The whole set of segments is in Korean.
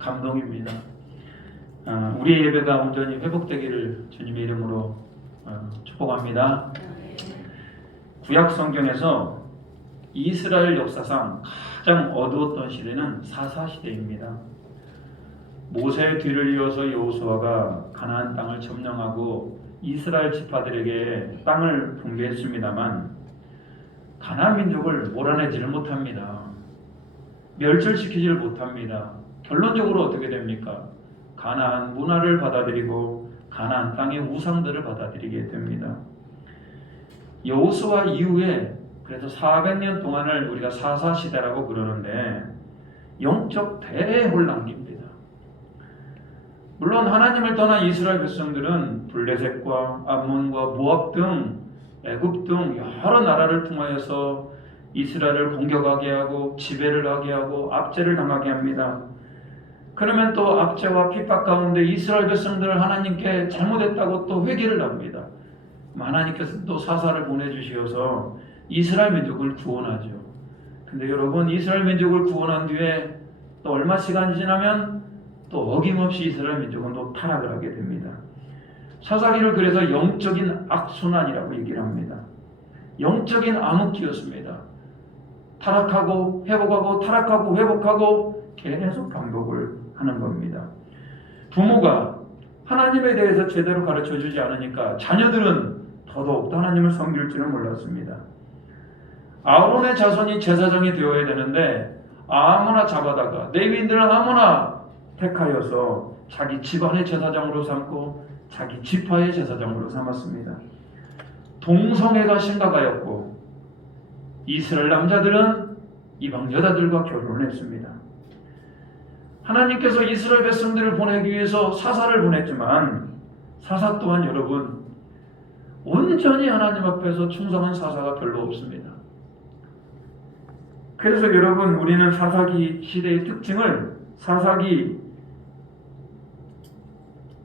감동입니다. 우리의 예배가 온전히 회복되기를 주님의 이름으로 축복합니다. 구약 성경에서 이스라엘 역사상 가장 어두웠던 시대는 사사시대입니다. 모세의 뒤를 이어서 여호수아가 가나안 땅을 점령하고 이스라엘 지파들에게 땅을 분배했습니다만 가나안 민족을 몰아내지를 못합니다. 멸절시키지를 못합니다. 결론적으로 어떻게 됩니까? 가나안 문화를 받아들이고 가나안 땅의 우상들을 받아들이게 됩니다. 여호수아 이후에 그래서 400년 동안을 우리가 사사시대라고 그러는데 영적 대혼란기입니다. 물론 하나님을 떠난 이스라엘 백성들은 블레셋과 암몬과 모압 등 애굽 등 여러 나라를 통하여서 이스라엘을 공격하게 하고 지배를 하게 하고 압제를 당하게 합니다. 그러면 또 압제와 핍박 가운데 이스라엘 백성들을 하나님께 잘못했다고 또 회개를 합니다. 하나님께서 또 사사를 보내주셔서 이스라엘 민족을 구원하죠. 근데 여러분, 이스라엘 민족을 구원한 뒤에 또 얼마 시간이 지나면 또 어김없이 이스라엘 민족은 또 타락을 하게 됩니다. 사사기를 그래서 영적인 악순환이라고 얘기를 합니다. 영적인 암흑기였습니다. 타락하고 회복하고 타락하고 회복하고 계속 반복을 하는 겁니다. 부모가 하나님에 대해서 제대로 가르쳐주지 않으니까 자녀들은 더더욱 하나님을 섬길 줄은 몰랐습니다. 아론의 자손이 제사장이 되어야 되는데 아무나 잡아다가 레위인들은 아무나 택하여서 자기 집안의 제사장으로 삼고 자기 지파의 제사장으로 삼았습니다. 동성애가 심각하였고 이스라엘 남자들은 이방 여자들과 결혼을 했습니다. 하나님께서 이스라엘 백성들을 보내기 위해서 사사를 보냈지만 사사 또한 여러분 온전히 하나님 앞에서 충성한 사사가 별로 없습니다. 그래서 여러분, 우리는 사사기 시대의 특징을 사사기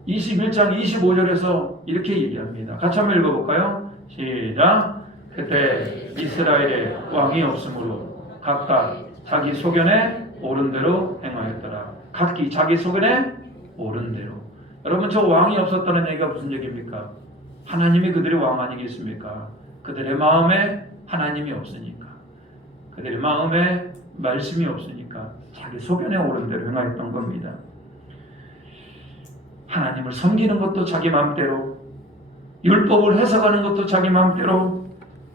21장 25절에서 이렇게 얘기합니다. 같이 한번 읽어볼까요? 시작. 그때 이스라엘에 왕이 없으므로 각각 자기 소견에 옳은 대로 행하였더라. 각기 자기 소견에 옳은 대로. 여러분, 저 왕이 없었다는 얘기가 무슨 얘기입니까? 하나님이 그들의 왕 아니겠습니까? 그들의 마음에 하나님이 없으니까, 그들의 마음에 말씀이 없으니까 자기 소견에 옳은 대로 행하였던 겁니다. 하나님을 섬기는 것도 자기 마음대로, 율법을 해석하는 것도 자기 마음대로,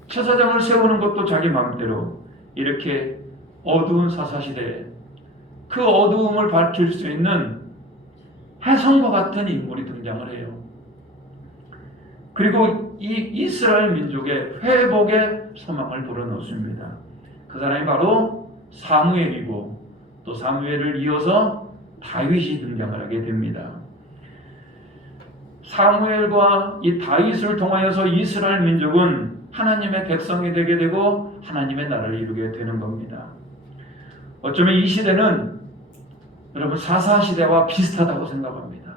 제사장을 세우는 것도 자기 마음대로, 이렇게 어두운 사사시대에 그 어두움을 밝힐 수 있는 혜성과 같은 인물이 등장을 해요. 그리고 이 이스라엘 민족의 회복의 소망을 불어넣습니다. 그 사람이 바로 사무엘이고 또 사무엘을 이어서 다윗이 등장을 하게 됩니다. 사무엘과 이 다윗을 통하여서 이스라엘 민족은 하나님의 백성이 되게 되고 하나님의 나라를 이루게 되는 겁니다. 어쩌면 이 시대는 여러분 사사시대와 비슷하다고 생각합니다.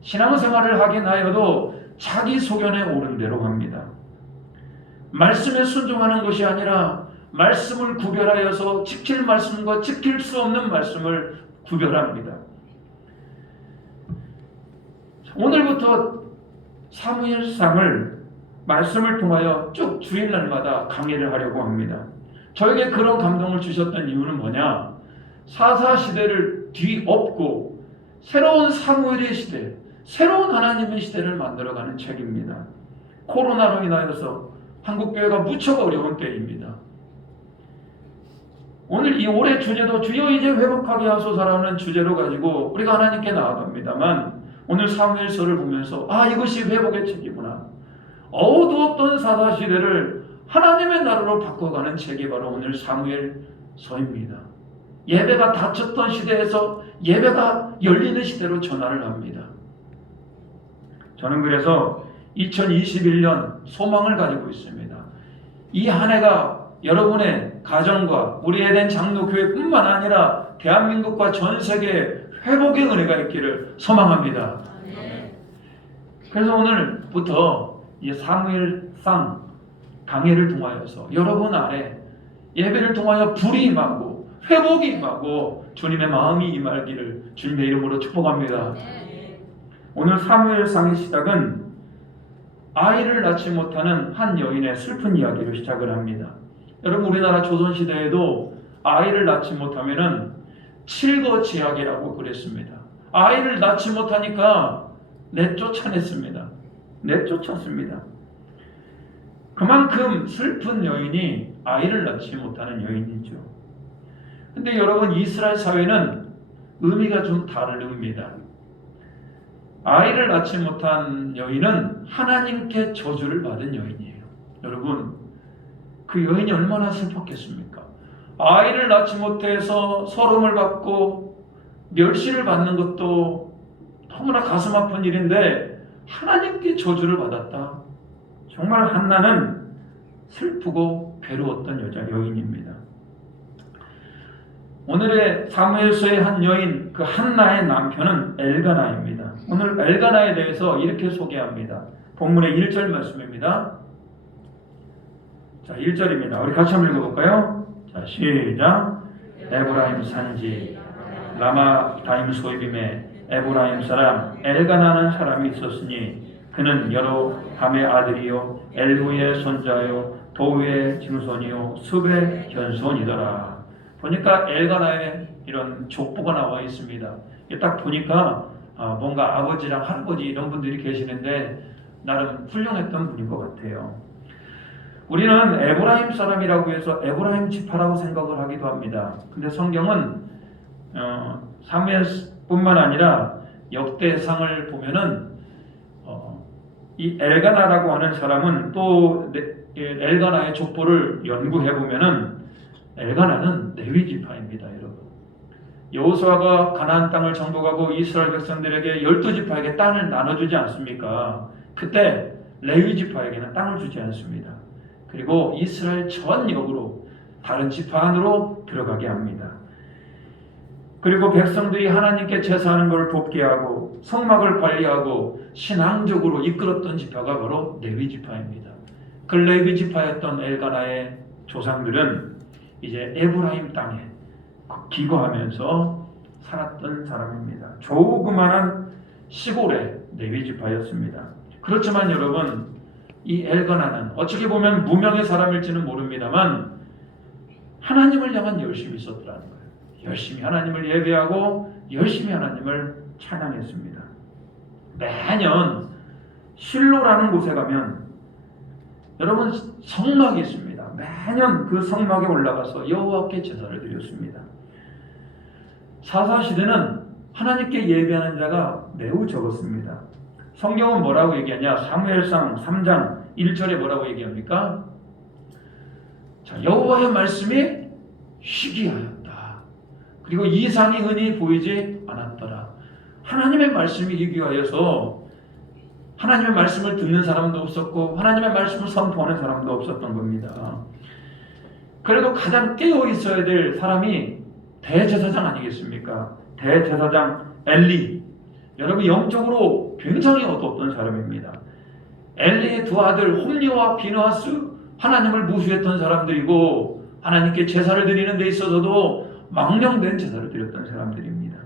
신앙생활을 하긴 하여도 자기 소견에 옳은 대로 합니다. 말씀에 순종하는 것이 아니라 말씀을 구별하여서 지킬 말씀과 지킬 수 없는 말씀을 구별합니다. 오늘부터 사무엘상을 말씀을 통하여 쭉 주일날마다 강의를 하려고 합니다. 저에게 그런 감동을 주셨던 이유는 뭐냐? 사사시대를 뒤엎고 새로운 사무엘의 시대, 새로운 하나님의 시대를 만들어가는 책입니다. 코로나로 인하여서 한국교회가 무척 어려운 때입니다. 오늘 이 올해 주제도 주여 이제 회복하게 하소서라는 주제로 가지고 우리가 하나님께 나아갑니다만 오늘 사무엘서를 보면서 이것이 회복의 책이구나. 어두웠던 사사시대를 하나님의 나라로 바꿔가는 책이 바로 오늘 사무엘서입니다. 예배가 닫혔던 시대에서 예배가 열리는 시대로 전환을 합니다. 저는 그래서 2021년 소망을 가지고 있습니다. 이 한 해가 여러분의 가정과 우리 에덴 장로교회뿐만 아니라 대한민국과 전 세계에 회복의 은혜가 있기를 소망합니다. 그래서 오늘부터 이 사무엘상 강해를 통하여서 여러분 안에 예배를 통하여 불이 임하고 회복이 임하고 주님의 마음이 임하기를 주님의 이름으로 축복합니다. 오늘 사무엘상의 시작은 아이를 낳지 못하는 한 여인의 슬픈 이야기로 시작을 합니다. 여러분, 우리나라 조선시대에도 아이를 낳지 못하면은 칠거지약이라고 그랬습니다. 아이를 낳지 못하니까 내쫓아냈습니다. 내쫓았습니다. 그만큼 슬픈 여인이 아이를 낳지 못하는 여인이죠. 근데 여러분, 이스라엘 사회는 의미가 좀 다릅니다. 아이를 낳지 못한 여인은 하나님께 저주를 받은 여인이에요. 여러분, 그 여인이 얼마나 슬펐겠습니까? 아이를 낳지 못해서 서름을 받고 멸시를 받는 것도 너무나 가슴 아픈 일인데 하나님께 저주를 받았다. 정말 한나는 슬프고 괴로웠던 여인입니다. 오늘의 사무엘서의 한 여인, 그 한나의 남편은 엘가나입니다. 오늘 엘가나에 대해서 이렇게 소개합니다. 본문의 1절 말씀입니다. 자, 1절입니다. 우리 같이 한번 읽어볼까요? 자, 시작. 에브라임 산지 라마다임 소입임에 에브라임 사람 엘가나는 사람이 있었으니 그는 여로함의 아들이요 엘후의 손자요 도우의 증손이요 숲의 현손이더라. 보니까 엘가나의 이런 족보가 나와 있습니다. 딱 보니까 뭔가 아버지랑 할아버지 이런 분들이 계시는데 나름 훌륭했던 분인 것 같아요. 우리는 에브라임 사람이라고 해서 에브라임 지파라고 생각을 하기도 합니다. 근데 성경은 사무엘뿐만 아니라 역대상을 보면은 이 엘가나라고 하는 사람은 또 엘가나의 족보를 연구해 보면은 엘가나는 레위 지파입니다, 여러분. 여호수아가 가나안 땅을 정복하고 이스라엘 백성들에게 12지파에게 땅을 나눠주지 않습니까? 그때 레위 지파에게는 땅을 주지 않습니다. 그리고 이스라엘 전역으로 다른 지파 안으로 들어가게 합니다. 그리고 백성들이 하나님께 제사하는 것을 돕게 하고 성막을 관리하고 신앙적으로 이끌었던 지파가 바로 레위 지파입니다. 그 레위 지파였던 엘가나의 조상들은 이제 에브라임 땅에 기거하면서 살았던 사람입니다. 조그만한 시골의 레위 지파였습니다. 그렇지만 여러분, 이 엘가나는 어떻게 보면 무명의 사람일지는 모릅니다만 하나님을 향한 열심이 있었더라는 거예요. 열심히 하나님을 예배하고 열심히 하나님을 찬양했습니다. 매년 실로라는 곳에 가면 여러분 성막이 있습니다. 매년 그 성막에 올라가서 여호와께 제사를 드렸습니다. 사사시대는 하나님께 예배하는 자가 매우 적었습니다. 성경은 뭐라고 얘기하냐? 사무엘상 3장 1절에 뭐라고 얘기합니까? 자, 여호와의 말씀이 희귀하였다. 그리고 이상이 흔히 보이지 않았더라. 하나님의 말씀이 희귀하여서 하나님의 말씀을 듣는 사람도 없었고 하나님의 말씀을 선포하는 사람도 없었던 겁니다. 그래도 가장 깨어 있어야 될 사람이 대제사장 아니겠습니까? 대제사장 엘리. 여러분, 영적으로 굉장히 어두웠던 사람입니다. 엘리의 두 아들 홈리와 비느하스, 하나님을 무시했던 사람들이고 하나님께 제사를 드리는 데 있어서도 망령된 제사를 드렸던 사람들입니다.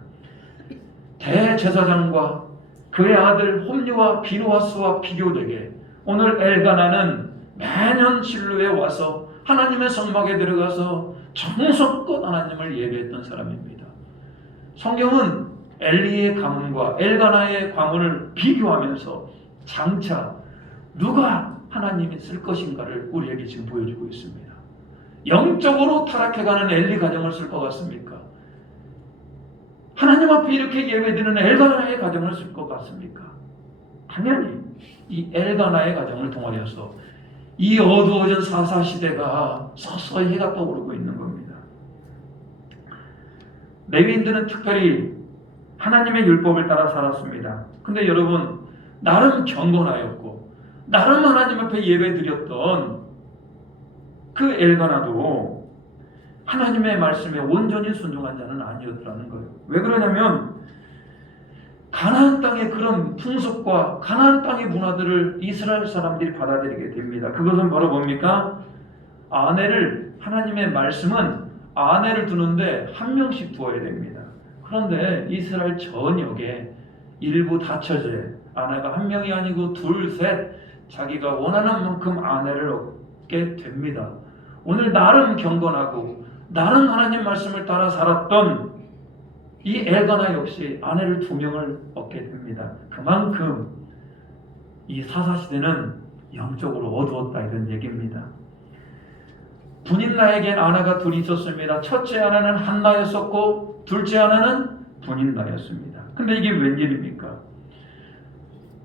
대제사장과 그의 아들 홈리와 비느하스와 비교되게 오늘 엘가나는 매년 실로에 와서 하나님의 성막에 들어가서 정성껏 하나님을 예배했던 사람입니다. 성경은 엘리의 가문과 엘가나의 가문을 비교하면서 장차 누가 하나님이 쓸 것인가를 우리에게 지금 보여주고 있습니다. 영적으로 타락해가는 엘리 가정을 쓸 것 같습니까? 하나님 앞에 이렇게 예배드리는 엘가나의 가정을 쓸 것 같습니까? 당연히 이 엘가나의 가정을 통하여서 이 어두워진 사사시대가 서서히 해가 떠오르고 있는 겁니다. 레위인들은 특별히 하나님의 율법을 따라 살았습니다. 근데 여러분, 나름 경건하였고 나름 하나님 앞에 예배드렸던 그 엘가나도 하나님의 말씀에 온전히 순종한 자는 아니었더라는 거예요. 왜 그러냐면 가나안 땅의 그런 풍습과 가나안 땅의 문화들을 이스라엘 사람들이 받아들이게 됩니다. 그것은 바로 뭡니까? 하나님의 말씀은 아내를 두는데 한 명씩 두어야 됩니다. 그런데 이스라엘 전역에 일부 다처제 아내가 한 명이 아니고 둘, 셋 자기가 원하는 만큼 아내를 얻게 됩니다. 오늘 나름 경건하고 나름 하나님 말씀을 따라 살았던 이 엘가나 역시 아내를 2명을 얻게 됩니다. 그만큼 이 사사시대는 영적으로 어두웠다 이런 얘기입니다. 분인나에겐 아내가 둘이 있었습니다. 첫째 아내는 한나였었고 둘째 아내는 분인나였습니다. 근데 이게 웬일입니까?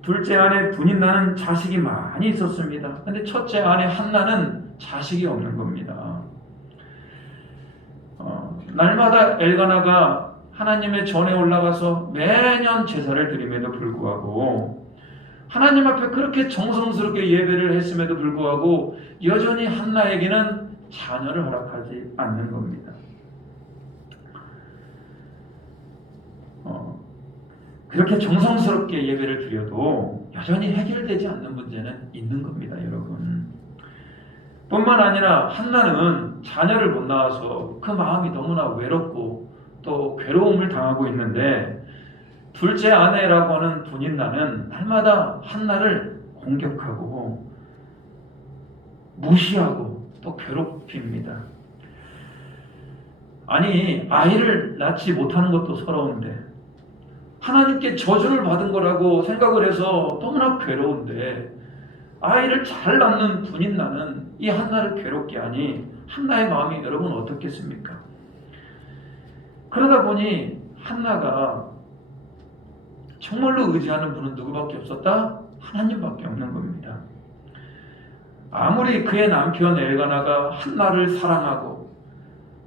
둘째 아내 분인나는 자식이 많이 있었습니다. 근데 첫째 아내 한나는 자식이 없는 겁니다. 날마다 엘가나가 하나님의 전에 올라가서 매년 제사를 드림에도 불구하고 하나님 앞에 그렇게 정성스럽게 예배를 했음에도 불구하고 여전히 한나에게는 자녀를 허락하지 않는 겁니다. 그렇게 정성스럽게 예배를 드려도 여전히 해결되지 않는 문제는 있는 겁니다, 여러분. 뿐만 아니라 한나는 자녀를 못 낳아서 그 마음이 너무나 외롭고 또 괴로움을 당하고 있는데 둘째 아내라고 하는 분인나는 날마다 한나를 공격하고 무시하고 또 괴롭힙니다. 아니, 아이를 낳지 못하는 것도 서러운데 하나님께 저주를 받은 거라고 생각을 해서 너무나 괴로운데 아이를 잘 낳는 분인나는 이 한나를 괴롭게 하니 한나의 마음이 여러분 어떻겠습니까? 그러다 보니 한나가 정말로 의지하는 분은 누구밖에 없었다? 하나님밖에 없는 겁니다. 아무리 그의 남편 엘가나가 한나를 사랑하고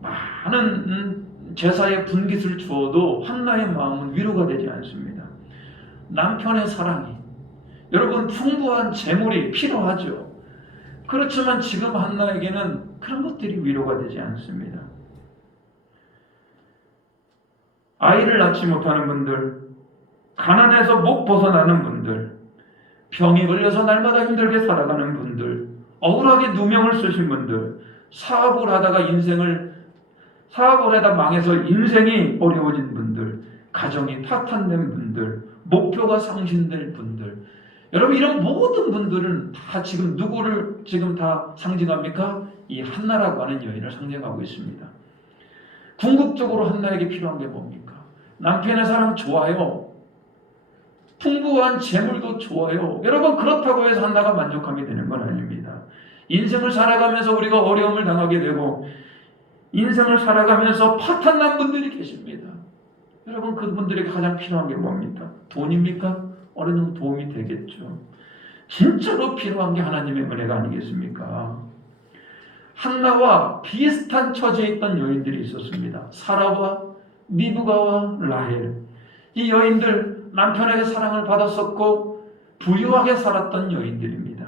많은 제사의 분깃을 주어도 한나의 마음은 위로가 되지 않습니다. 남편의 사랑이 여러분 풍부한 재물이 필요하죠. 그렇지만 지금 한나에게는 그런 것들이 위로가 되지 않습니다. 아이를 낳지 못하는 분들, 가난해서 못 벗어나는 분들, 병이 걸려서 날마다 힘들게 살아가는 분들, 억울하게 누명을 쓰신 분들, 사업을 하다가 망해서 인생이 어려워진 분들, 가정이 파탄된 분들, 목표가 상실된 분들, 여러분 이런 모든 분들은 다 지금 누구를 지금 다 상징합니까? 이 한나라고 하는 여인을 상징하고 있습니다. 궁극적으로 한나에게 필요한 게 뭡니까? 남편의 사랑 좋아요. 풍부한 재물도 좋아요. 여러분 그렇다고 해서 한나가 만족하게 되는 건 아닙니다. 인생을 살아가면서 우리가 어려움을 당하게 되고 인생을 살아가면서 파탄난 분들이 계십니다. 여러분 그분들에게 가장 필요한 게 뭡니까? 돈입니까? 어느 정도 도움이 되겠죠. 진짜로 필요한 게 하나님의 은혜가 아니겠습니까? 한나와 비슷한 처지에 있던 여인들이 있었습니다. 사라와 리브가와 라헬. 이 여인들 남편에게 사랑을 받았었고 부유하게 살았던 여인들입니다.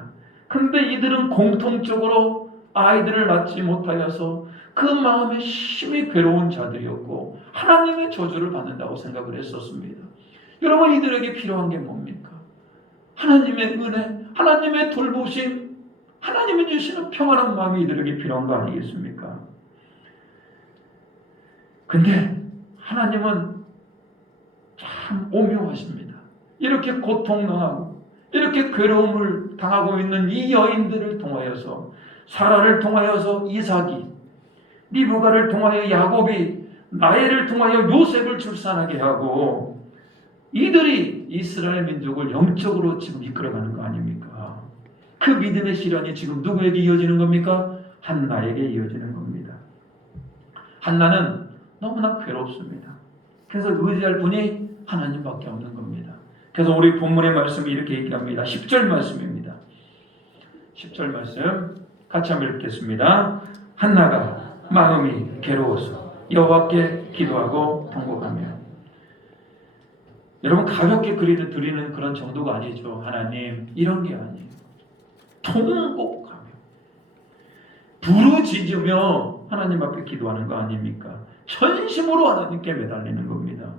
그런데 이들은 공통적으로 아이들을 낳지 못하여서 그 마음에 심히 괴로운 자들이었고 하나님의 저주를 받는다고 생각을 했었습니다. 여러분 이들에게 필요한 게 뭡니까? 하나님의 은혜, 하나님의 돌보심, 하나님이 주시는 평안한 마음이 이들에게 필요한 거 아니겠습니까? 근데 하나님은 참 오묘하십니다. 이렇게 고통당하고 이렇게 괴로움을 당하고 있는 이 여인들을 통하여서 사라를 통하여서 이삭이, 리브가를 통하여 야곱이, 라헬을 통하여 요셉을 출산하게 하고 이들이 이스라엘 민족을 영적으로 지금 이끌어가는 거 아닙니까? 그 믿음의 시련이 지금 누구에게 이어지는 겁니까? 한나에게 이어지는 겁니다. 한나는 너무나 괴롭습니다. 그래서 의지할 분이 하나님밖에 없는 겁니다. 그래서 우리 본문의 말씀이 이렇게 얘기합니다. 10절 말씀입니다. 10절 말씀 같이 한번 읽겠습니다. 한나가 마음이 괴로워서 여호와께 기도하고 통곡하며. 여러분 가볍게 드리는 그런 정도가 아니죠. 하나님 이런 게 아니에요. 통곡하며 부르짖으며 하나님 앞에 기도하는 거 아닙니까? 전심으로 하나님께 매달리는 겁니다.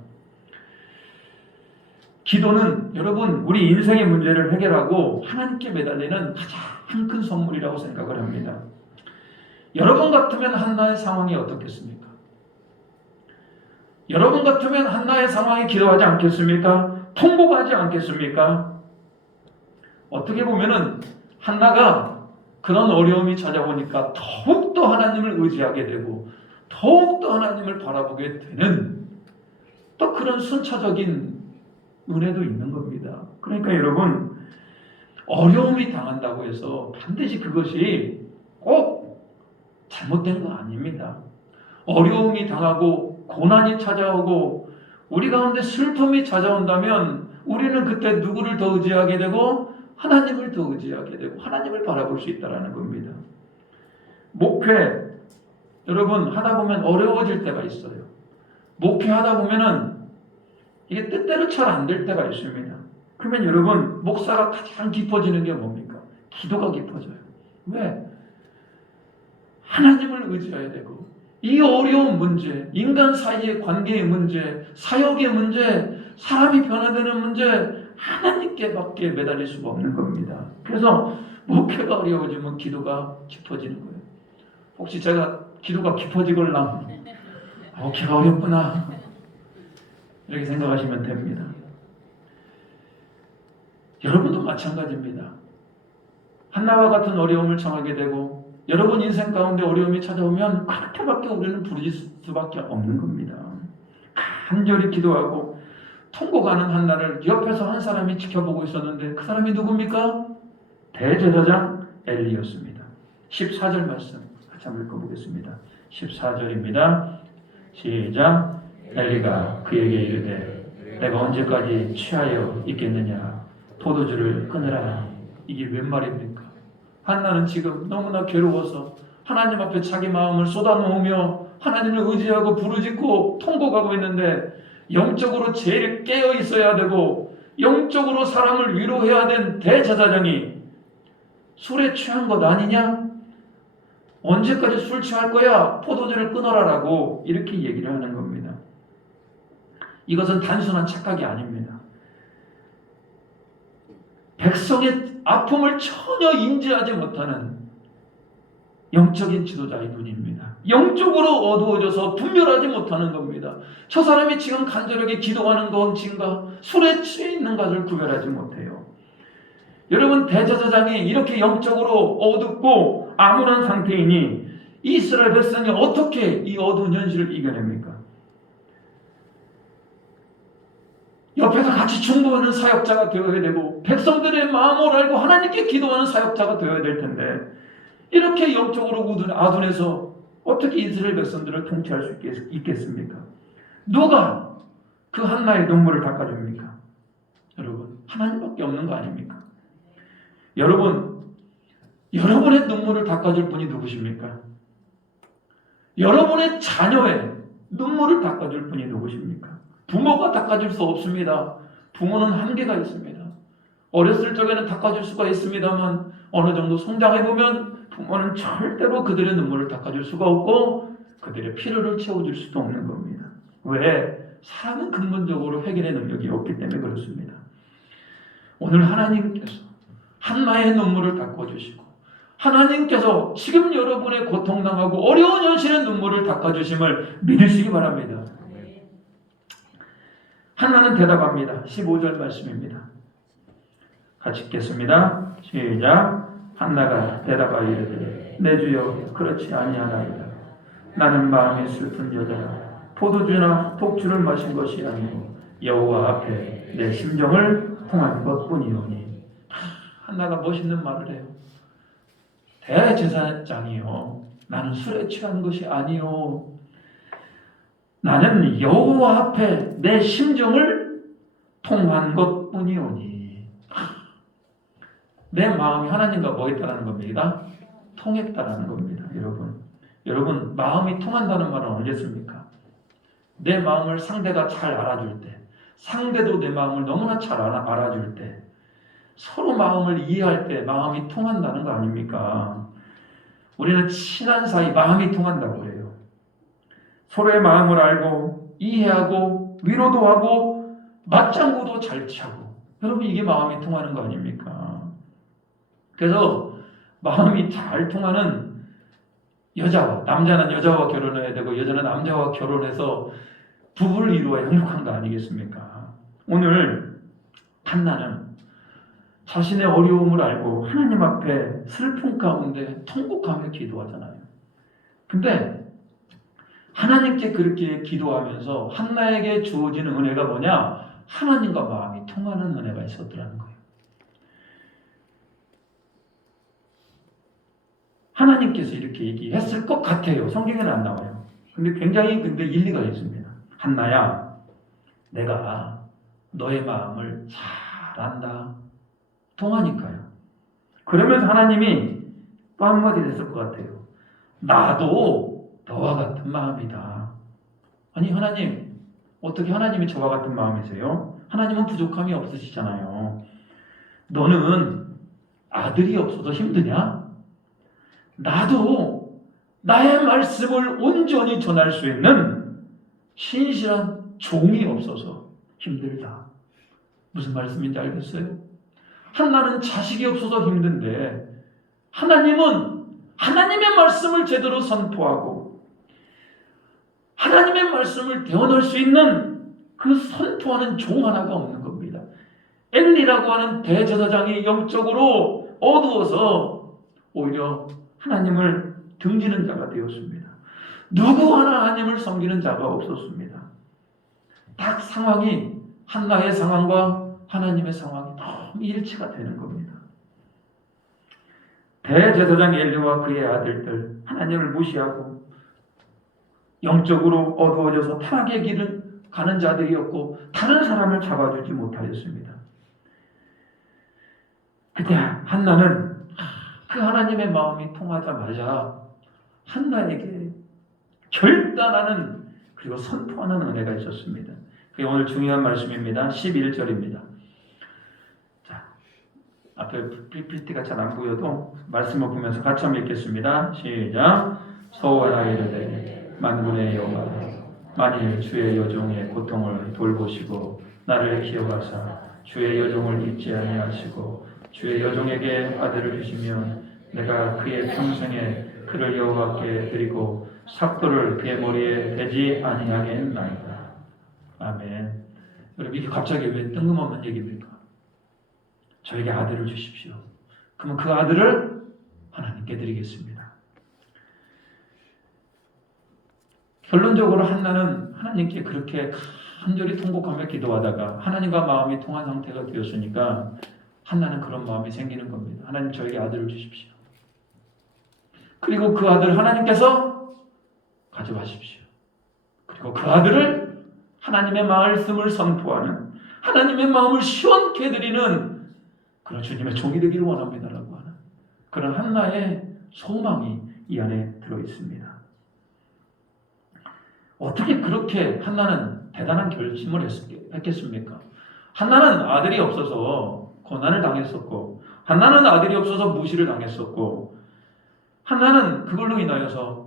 기도는 여러분 우리 인생의 문제를 해결하고 하나님께 매달리는 가장 큰 선물이라고 생각을 합니다. 여러분 같으면 한나의 상황이 어떻겠습니까? 여러분 같으면 한나의 상황에 기도하지 않겠습니까? 통곡하지 않겠습니까? 어떻게 보면은 한나가 그런 어려움이 찾아오니까 더욱더 하나님을 의지하게 되고 더욱더 하나님을 바라보게 되는 또 그런 순차적인 은혜도 있는 겁니다. 그러니까 여러분, 어려움이 당한다고 해서 반드시 그것이 꼭 잘못된 거 아닙니다. 어려움이 당하고 고난이 찾아오고 우리 가운데 슬픔이 찾아온다면 우리는 그때 누구를 더 의지하게 되고 하나님을 더 의지하게 되고 하나님을 바라볼 수 있다는 겁니다. 목회, 여러분 하다 보면 어려워질 때가 있어요. 목회하다 보면은 이게 뜻대로 잘 안 될 때가 있습니다. 그러면 여러분, 목사가 가장 깊어지는 게 뭡니까? 기도가 깊어져요. 왜? 하나님을 의지해야 되고 이 어려운 문제, 인간 사이의 관계의 문제, 사역의 문제, 사람이 변화되는 문제, 하나님께밖에 매달릴 수가 없는 겁니다. 그래서 목회가 어려워지면 기도가 깊어지는 거예요. 혹시 제가 기도가 깊어지걸랑 목회가 어렵구나 이렇게 생각하시면 됩니다. 여러분도 마찬가지입니다. 한나와 같은 어려움을 청하게 되고 여러분 인생 가운데 어려움이 찾아오면 그렇게밖에 우리는 부르짖을 수밖에 없는 겁니다. 간절히 기도하고 통곡하는 한나를 옆에서 한 사람이 지켜보고 있었는데 그 사람이 누굽니까? 대제사장 엘리였습니다. 14절 말씀 같이 한번 읽어보겠습니다. 14절입니다. 시작. 엘리가 그에게 이르되 내가 언제까지 취하여 있겠느냐 포도주를 끊으라. 이게 웬 말입니까? 한나는 지금 너무나 괴로워서 하나님 앞에 자기 마음을 쏟아놓으며 하나님을 의지하고 부르짖고 통곡하고 있는데 영적으로 제일 깨어 있어야 되고 영적으로 사람을 위로해야 된 대제사장이 술에 취한 것 아니냐? 언제까지 술 취할 거야? 포도주를 끊어라라고 이렇게 얘기를 하는 겁니다. 이것은 단순한 착각이 아닙니다. 백성의 아픔을 전혀 인지하지 못하는 영적인 지도자의 눈입니다. 영적으로 어두워져서 분별하지 못하는 겁니다. 저 사람이 지금 간절하게 기도하는 것인가 술에 취해 있는 것을 구별하지 못해요. 여러분, 대제사장이 이렇게 영적으로 어둡고 암울한 상태이니 이스라엘 백성이 어떻게 이 어두운 현실을 이겨냅니까? 옆에서 같이 중보하는 사역자가 되어야 되고 백성들의 마음을 알고 하나님께 기도하는 사역자가 되어야 될 텐데 이렇게 영적으로 아둔해서 어떻게 이스라엘 백성들을 통치할 수 있겠습니까? 누가 그 한나의 눈물을 닦아줍니까? 여러분, 하나님밖에 없는 거 아닙니까? 여러분, 여러분의 눈물을 닦아줄 분이 누구십니까? 여러분의 자녀의 눈물을 닦아줄 분이 누구십니까? 부모가 닦아줄 수 없습니다. 부모는 한계가 있습니다. 어렸을 적에는 닦아줄 수가 있습니다만 어느 정도 성장해보면 부모는 절대로 그들의 눈물을 닦아줄 수가 없고 그들의 필요를 채워줄 수도 없는 겁니다. 왜? 사람은 근본적으로 해결의 능력이 없기 때문에 그렇습니다. 오늘 하나님께서 한나의 눈물을 닦아주시고 하나님께서 지금 여러분의 고통당하고 어려운 현실의 눈물을 닦아주심을 믿으시기 바랍니다. 한나는 대답합니다. 15절 말씀입니다. 같이 읽겠습니다. 시작. 한나가 대답하여 이르되 내 주여 그렇지 아니하나이다. 나는 마음이 슬픈 여자라. 포도주나 독주를 마신 것이 아니고 여호와 앞에 내 심정을 통한 것뿐이오니. 한나가 멋있는 말을 해요. 대제사장이요, 나는 술에 취한 것이 아니요, 나는 여호와 앞에 내 심정을 통한 것뿐이오니. 내 마음이 하나님과 뭐 했다는 겁니다? 통했다는 겁니다. 여러분 마음이 통한다는 말은 언제습니까? 내 마음을 상대가 잘 알아줄 때, 상대도 내 마음을 너무나 잘 알아줄 때, 서로 마음을 이해할 때 마음이 통한다는 거 아닙니까? 우리는 친한 사이 마음이 통한다고 해요. 서로의 마음을 알고 이해하고 위로도 하고 맞장구도 잘 차고, 여러분 이게 마음이 통하는 거 아닙니까? 그래서 마음이 잘 통하는 남자는 여자와 결혼해야 되고 여자는 남자와 결혼해서 부부를 이루어야 행복한 거 아니겠습니까? 오늘 한나는 자신의 어려움을 알고 하나님 앞에 슬픔 가운데 통곡하며 기도하잖아요. 근데 하나님께 그렇게 기도하면서 한나에게 주어지는 은혜가 뭐냐? 하나님과 마음이 통하는 은혜가 있었더라는 거예요. 하나님께서 이렇게 얘기했을 것 같아요. 성경에는 안 나와요. 근데 굉장히 일리가 있습니다. 한나야, 내가 너의 마음을 잘 안다. 통하니까요. 그러면서 하나님이 또 한마디 했을 것 같아요. 나도 너와 같은 마음이다. 아니 하나님, 어떻게 하나님이 저와 같은 마음이세요? 하나님은 부족함이 없으시잖아요. 너는 아들이 없어서 힘드냐? 나도 나의 말씀을 온전히 전할 수 있는 신실한 종이 없어서 힘들다. 무슨 말씀인지 알겠어요? 한나는 자식이 없어서 힘든데 하나님은 하나님의 말씀을 제대로 선포하고 하나님의 말씀을 대언할 수 있는 그 선포하는 종 하나가 없는 겁니다. 엘리라고 하는 대제사장이 영적으로 어두워서 오히려 하나님을 등지는 자가 되었습니다. 누구 하나 하나님을 섬기는 자가 없었습니다. 딱 상황이 한나의 상황과 하나님의 상황이 너무 일치가 되는 겁니다. 대제사장 엘리와 그의 아들들 하나님을 무시하고 영적으로 어두워져서 타락의 길을 가는 자들이었고 다른 사람을 잡아주지 못하였습니다. 그때 한나는 그 하나님의 마음이 통하자마자 한나에게 결단하는 그리고 선포하는 은혜가 있었습니다. 그게 오늘 중요한 말씀입니다. 11절입니다. 자, 앞에 PPT가 잘 안 보여도 말씀을 보면서 같이 한번 읽겠습니다. 시작. 서호하라 이르되 만군의 여호와여, 만일 주의 여종의 고통을 돌보시고 나를 기억하사 주의 여종을 잊지 아니하시고 주의 여종에게 아들을 주시면 내가 그의 평생에 그를 여호와께 드리고 삭도를 그의 머리에 대지 아니하겠나이다. 아멘. 여러분, 이게 갑자기 왜 뜬금없는 얘기입니까? 저에게 아들을 주십시오. 그러면 그 아들을 하나님께 드리겠습니다. 결론적으로 한나는 하나님께 그렇게 간절히 통곡하며 기도하다가 하나님과 마음이 통한 상태가 되었으니까 한나는 그런 마음이 생기는 겁니다. 하나님, 저에게 아들을 주십시오. 그리고 그 아들을 하나님께서 가져가십시오. 그리고 그 아들을 하나님의 말씀을 선포하는, 하나님의 마음을 시원케 해드리는 그런 주님의 종이 되기를 원합니다라고 하는 그런 한나의 소망이 이 안에 들어있습니다. 어떻게 그렇게 한나는 대단한 결심을 했겠습니까? 한나는 아들이 없어서 고난을 당했었고, 한나는 아들이 없어서 무시를 당했었고, 한나는 그걸로 인하여서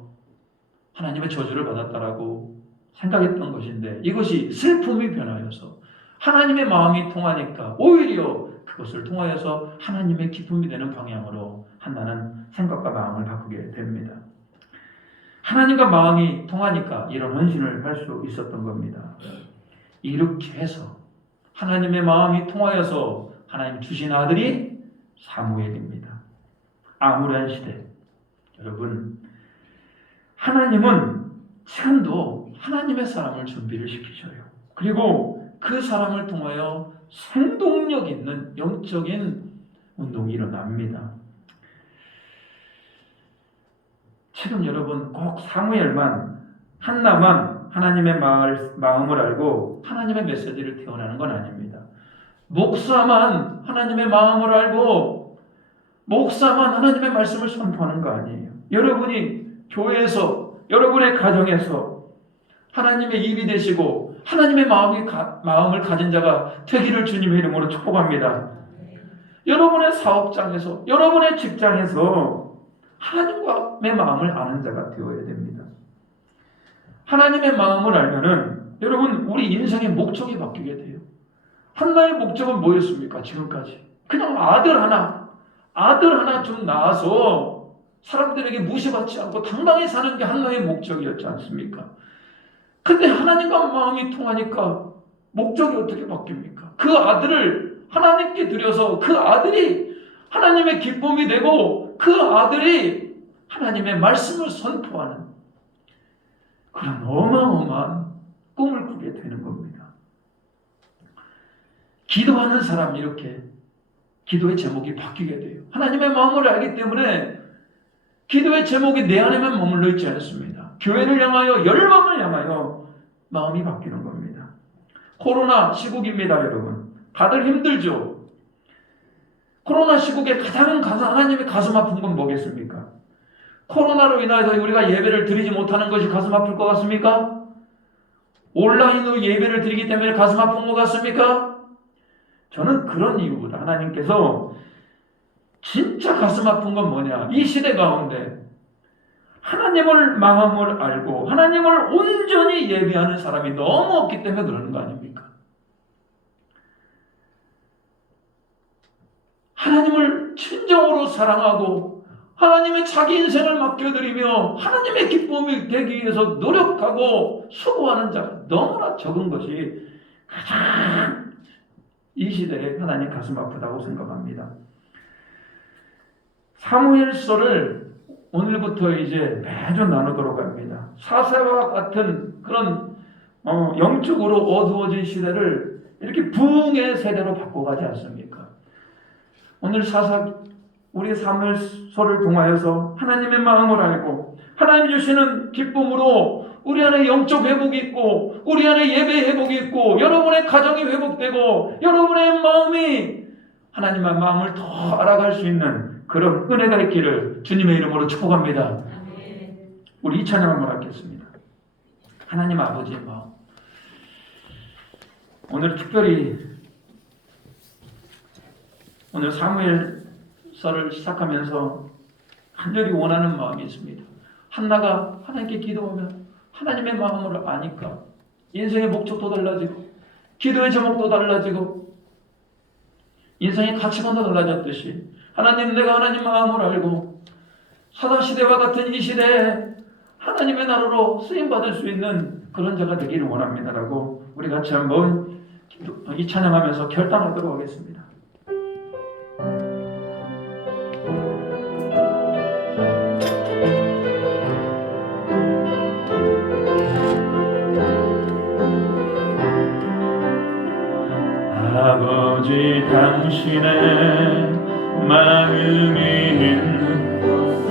하나님의 저주를 받았다라고 생각했던 것인데, 이것이 슬픔이 변하여서 하나님의 마음이 통하니까 오히려 그것을 통하여서 하나님의 기쁨이 되는 방향으로 한나는 생각과 마음을 바꾸게 됩니다. 하나님과 마음이 통하니까 이런 헌신을 할 수 있었던 겁니다. 이렇게 해서 하나님의 마음이 통하여서 하나님 주신 아들이 사무엘입니다. 암울한 시대. 여러분, 하나님은 지금도 하나님의 사람을 준비를 시키셔요. 그리고 그 사람을 통하여 생동력 있는 영적인 운동이 일어납니다. 지금 여러분, 꼭 사무엘만, 한나만 하나님의 마음을 알고 하나님의 메시지를 태어나는 건 아닙니다. 목사만 하나님의 마음을 알고 목사만 하나님의 말씀을 선포하는 거 아니에요. 여러분이 교회에서, 여러분의 가정에서 하나님의 입이 되시고 하나님의 마음을 가진 자가 되기를 주님의 이름으로 축복합니다. 여러분의 사업장에서, 여러분의 직장에서 하나님의 마음을 아는 자가 되어야 됩니다. 하나님의 마음을 알면은 여러분, 우리 인생의 목적이 바뀌게 돼요. 한나의 목적은 뭐였습니까? 지금까지 그냥 아들 하나 좀 낳아서 사람들에게 무시받지 않고 당당히 사는 게 하나님의 목적이었지 않습니까? 근데 하나님과 마음이 통하니까 목적이 어떻게 바뀝니까? 그 아들을 하나님께 드려서 그 아들이 하나님의 기쁨이 되고 그 아들이 하나님의 말씀을 선포하는 그런 어마어마한 꿈을 꾸게 되는 겁니다. 기도하는 사람이 이렇게 기도의 제목이 바뀌게 돼요. 하나님의 마음을 알기 때문에 기도의 제목이 내 안에만 머물러 있지 않습니다. 교회를 향하여, 열방을 향하여 마음이 바뀌는 겁니다. 코로나 시국입니다, 여러분. 다들 힘들죠? 코로나 시국에 가장 하나님의 가슴 아픈 건 뭐겠습니까? 코로나로 인해서 우리가 예배를 드리지 못하는 것이 가슴 아플 것 같습니까? 온라인으로 예배를 드리기 때문에 가슴 아픈 것 같습니까? 저는 그런 이유보다 하나님께서 진짜 가슴 아픈 건 뭐냐? 이 시대 가운데 하나님을 마음을 알고 하나님을 온전히 예배하는 사람이 너무 없기 때문에 그러는 거 아닙니까? 하나님을 진정으로 사랑하고 하나님의 자기 인생을 맡겨드리며 하나님의 기쁨이 되기 위해서 노력하고 수고하는 자가 너무나 적은 것이 가장 이 시대에 하나님 가슴 아프다고 생각합니다. 사무엘서를 오늘부터 이제 매주 나누도록 합니다. 사세와 같은 그런 영적으로 어두워진 시대를 이렇게 부흥의 세대로 바꿔가지 않습니까? 오늘 우리 사무엘서를 통하여서 하나님의 마음을 알고 하나님 주시는 기쁨으로 우리 안에 영적 회복이 있고 우리 안에 예배 회복이 있고 여러분의 가정이 회복되고 여러분의 마음이 하나님의 마음을 더 알아갈 수 있는 그런 은혜가 있기를 주님의 이름으로 축복합니다. 우리 이 찬양 한번 하겠습니다. 하나님 아버지의 마음. 오늘 특별히 오늘 사무엘서를 시작하면서 간절히 원하는 마음이 있습니다. 한나가 하나님께 기도하면 하나님의 마음을 아니까 인생의 목적도 달라지고 기도의 제목도 달라지고 인생의 가치관도 달라졌듯이 하나님, 내가 하나님 마음을 알고 사사시대와 같은 이 시대에 하나님의 나라로 쓰임받을 수 있는 그런 자가 되기를 원합니다라고 우리 같이 한번 이 찬양하면서 결단하도록 하겠습니다. 아버지, 당신의 마음이 있는 곳에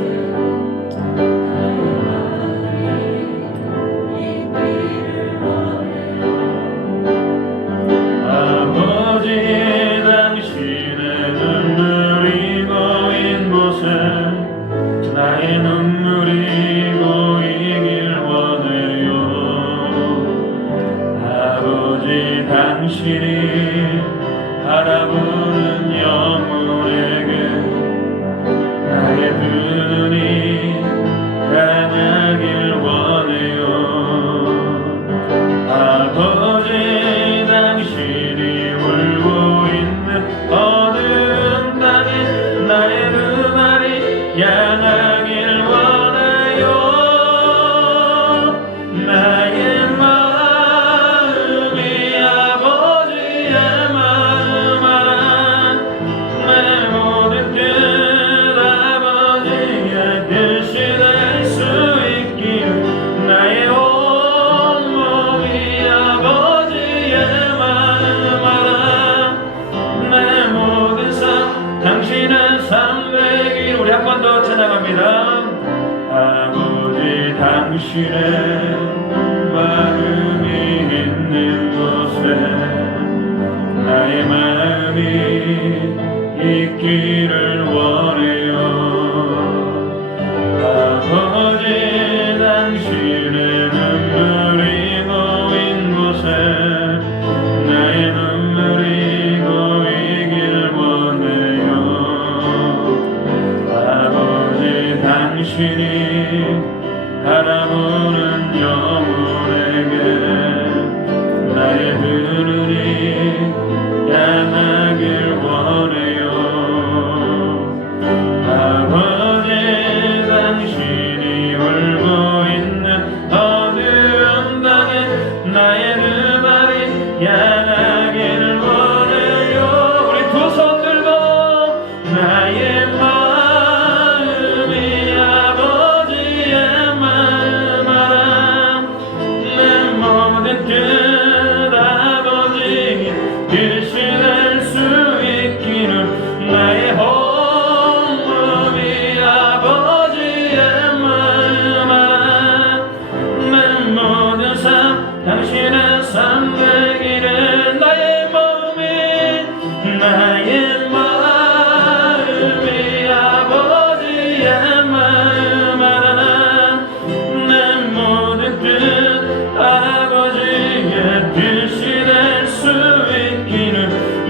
아버지, 당신의 눈물이 고인 곳에 나의 눈물이 고이길 원해요. 아버지, 당신이 바라보는 영혼에게 나의 눈이 향하길 원해요. 아버지, 당신이 울고 있는 어두운 땅에 나의 눈알이 향하길 원해요. 나의 마음이 아버지의 내 모든 뜻 아버지의 뜻이 될 수 있기를 나의 온 몸이 아버지의 마음 알아. 내 모든 삶 당신의 삶 되길. 우리 한 번 더 찬양합니다. 아버지, 당신의 마음이 있는 곳에 나의 마음이 있기를 원해요. 아버지, 당신의 눈물이 고인 곳에 나의 눈물이 고이길 원해요. 아버지, 당신이 바라보는 영혼에게 나의 두 눈이 향하길 원해요. 나의 마음이 아버지의 마음 알아. 내 모든 뜻 아버지의 뜻이 될 수 있기를.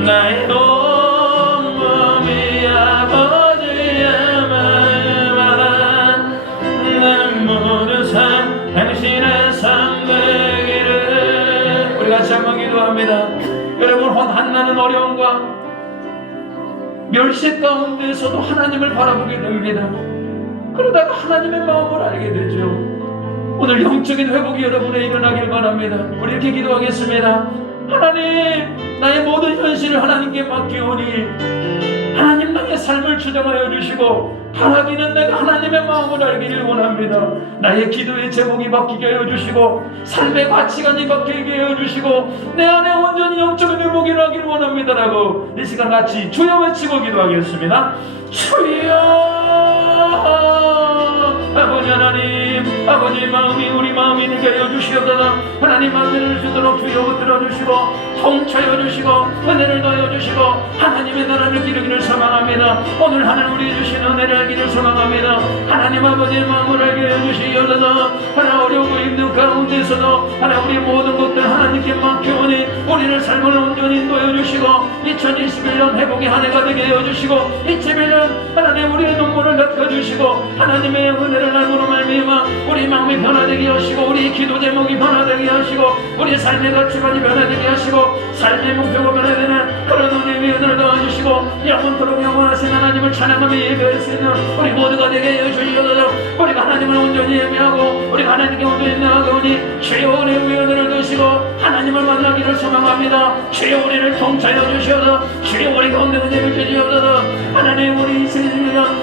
나의 온몸이 아버지의 마음 알아. 내 모든 삶 당신의 삶 되기를. 우리 같이 한번 기도합니다. 여러분, 한나는 어려움과 멸시 가운데서도 하나님을 바라보게 됩니다. 그러다가 하나님의 마음을 알게 되죠. 오늘 영적인 회복이 여러분에 일어나길 바랍니다. 우리 이렇게 기도하겠습니다. 하나님, 나의 모든 현실을 하나님께 맡기오니 하나님 나의 삶을 주장하여 주시고 바라기는 내가 하나님의 마음을 알기를 원합니다. 나의 기도의 제목이 바뀌게 하여 주시고 삶의 가치관이 바뀌게 하여 주시고 내 안에 온전히 영적인 회복이 일어나기를 원합니다라고 이 시간 같이 주여 외치고 기도하겠습니다. 주여. 아버지 하나님, 아버지의 마음이 우리 마음이 되게 하여 주시옵소서. 하나님 마음을 주도록 주여 붙들어 주시고 통차여 주시고 은혜를 더하여 주시고 하나님의 나라를 기르기를 소망합니다. 오늘 하나님 우리 주신 은혜를 알기를 소망합니다. 하나님 아버지의 마음을 알게 해 주시옵소서. 하나 어려우고 힘든 가운데서도 하나 우리 모든 것들 하나님께 맡겨오니 우리를 삶을 온전히 인도해 주시고 2021년 회복의 한 해가 되게 해 주시고 2021년 하나님 우리의 눈물을 닦아주시고 하나님의 은혜를 알므로 말미암아 우리 마음이 변화되게 하시고 우리 기도 제목이 변화되게 하시고 우리 삶의 가치관이 변화되게 하시고 삶의 목표가 변화되는 그런 은혜의 은혜를 도와주시고 영원토록 영원하신 하나님을 찬양하며 예배할 수 있는 우리 모두가 되게 해 주시옵소서. 우리가 하나님을 온전히 예배하고 우리가 하나님께 온전히 나아가오니 주여 우리의 은혜를 주시고 하나님을 만나기를 소망합니다. 주여 우리를 통차여 주시옵소서. 주여 우리 가운데 은혜를 주시옵소서. 하나님 우리 이스라엘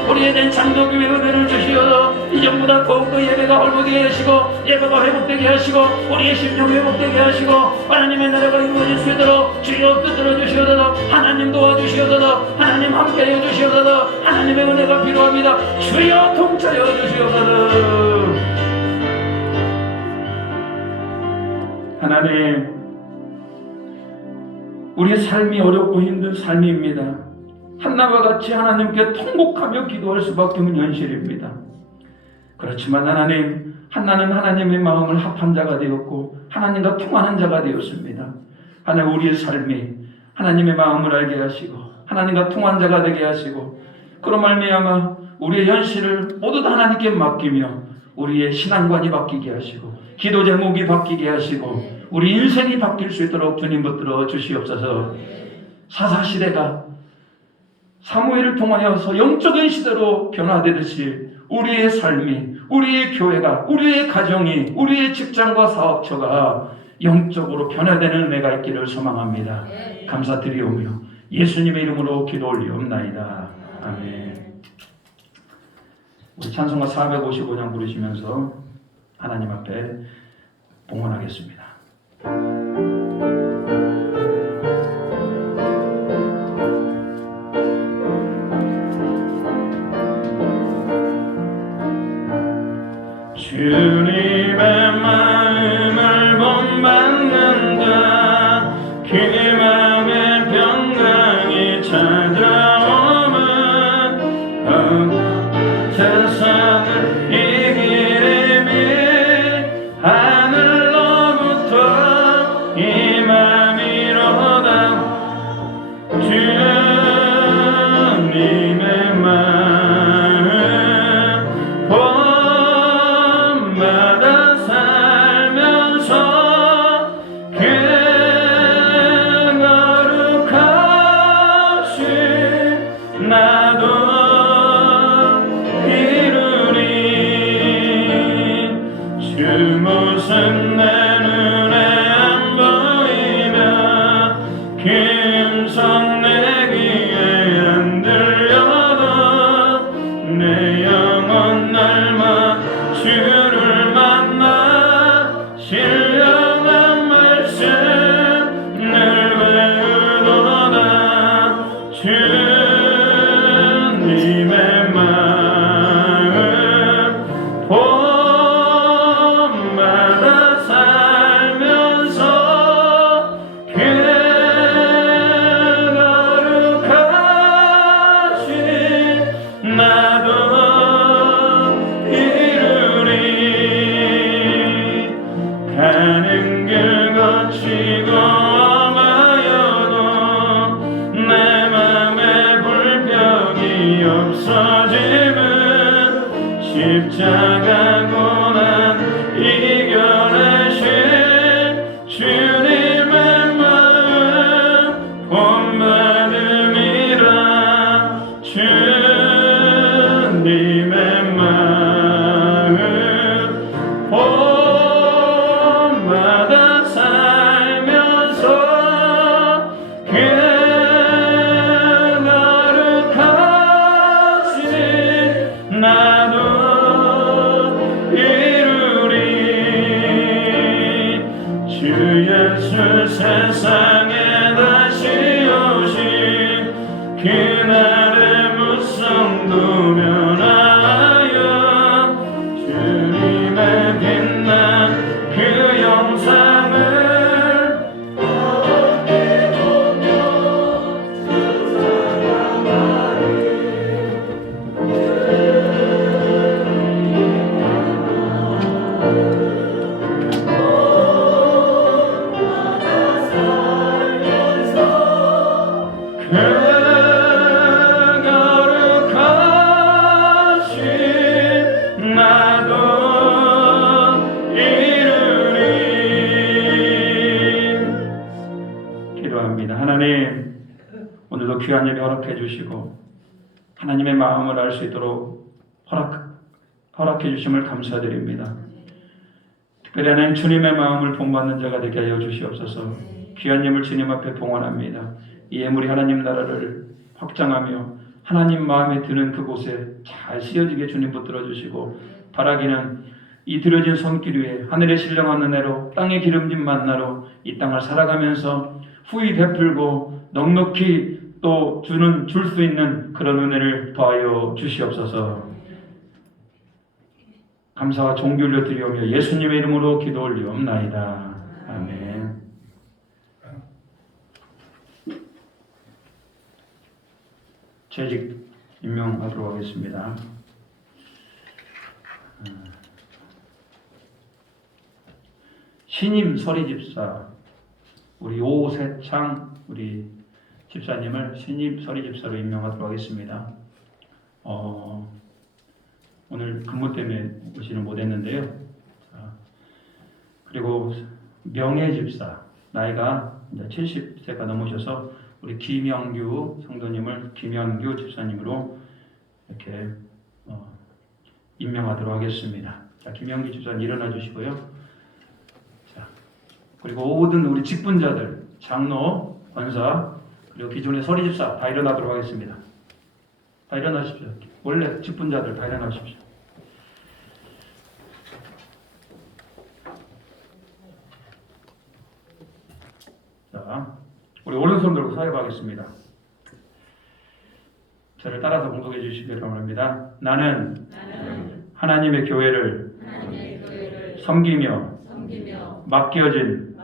우리에 대한 창조교회 은혜를 주시옵소서. 이전보다 더욱더 예배가 헐벗게 하시고 예배가 회복되게 하시고 우리의 심령이 회복되게 하시고 하나님의 나라가 이루어질 수 있도록 주여 붙들어 주시옵소서. 하나님 도와주시옵소서. 하나님 함께해 주시옵소서. 하나님의 은혜가 필요합니다. 주여 통차여 주시옵소서. 하나님, 우리의 삶이 어렵고 힘든 삶입니다. 한나와 같이 하나님께 통곡하며 기도할 수밖에 없는 현실입니다. 그렇지만 하나님, 한나는 하나님의 마음을 합한 자가 되었고 하나님과 통하는 자가 되었습니다. 하나님 우리의 삶이 하나님의 마음을 알게 하시고 하나님과 통한 자가 되게 하시고 그런 말미암아 우리의 현실을 모두 다 하나님께 맡기며 우리의 신앙관이 바뀌게 하시고 기도 제목이 바뀌게 하시고 우리 인생이 바뀔 수 있도록 주님 붙들어 주시옵소서. 사사시대가 사무엘을 통하여서 영적인 시대로 변화되듯이 우리의 삶이, 우리의 교회가, 우리의 가정이, 우리의 직장과 사업처가 영적으로 변화되는 은혜가 있기를 소망합니다. 감사드리오며 예수님의 이름으로 기도 올리옵나이다. 아멘. 우리 찬송가 455장 부르시면서 하나님 앞에 봉헌하겠습니다. 주님의 마음을 본받는다. 그 마음의 평강이 찾아오면 세상을 이기리니 하늘로부터 임함이로다. 주님의 마음 본받아 살면서 그 거룩하신 나도 이루리. 주 모습 내 눈에 안 보이며 그 음성 내 귀에 안 들려도 내 영혼 날마 주를 만나 신령한 말씀을 외우도다. 주님의 마음 본받아 살면서 그 십자가 고난 이겨내신 주님의 마음 본받음이라. 주님의 마음 본받아 살면서 그 거룩하신 나도 이루리. 주 예수 세상에 다시 오신 그날의 무성도 면하여 주님의 빛난 그 영상을 거룩하신 나도 이루리. 기도합니다. 하나님, 오늘도 귀한 예배 허락해 주시고 하나님의 마음을 알 수 있도록 허락해 주심을 감사드립니다. 특별히 하나님 주님의 마음을 본받는 자가 되게 하여 주시옵소서. 귀한 예물 주님 앞에 봉헌합니다. 이 예물이 하나님 나라를 확장하며 하나님 마음에 드는 그곳에 잘 쓰여지게 주님 붙들어 주시고, 바라기는 이 드려진 손길 위에 하늘의 신령한 은혜로 땅의 기름진 만나로 이 땅을 살아가면서 후히 베풀고 넉넉히 또 줄 수 있는 그런 은혜를 더하여 주시옵소서. 감사와 존귀를 드리오며 예수님의 이름으로 기도 올리옵나이다. 아멘. 재직 임명하도록 하겠습니다. 신임 서리집사 우리 오세창 우리 집사님을 신임 서리집사로 임명하도록 하겠습니다. 오늘 근무 때문에 오지는 못했는데요. 그리고 명예집사 나이가 이제 70세가 넘으셔서 우리 김영규 성도님을 김영규 집사님으로 이렇게 임명하도록 하겠습니다. 자, 김영규 집사님 일어나 주시고요. 자, 그리고 모든 우리 직분자들, 장로, 권사, 그리고 기존의 서리집사 다 일어나도록 하겠습니다. 다 일어나십시오. 원래 직분자들 다 일어나십시오. 자, 우리 오른손 들고 사역하겠습니다. 저를 따라서 공독해 주시기 바랍니다. 나는 하나님의 교회를 섬기며 맡겨진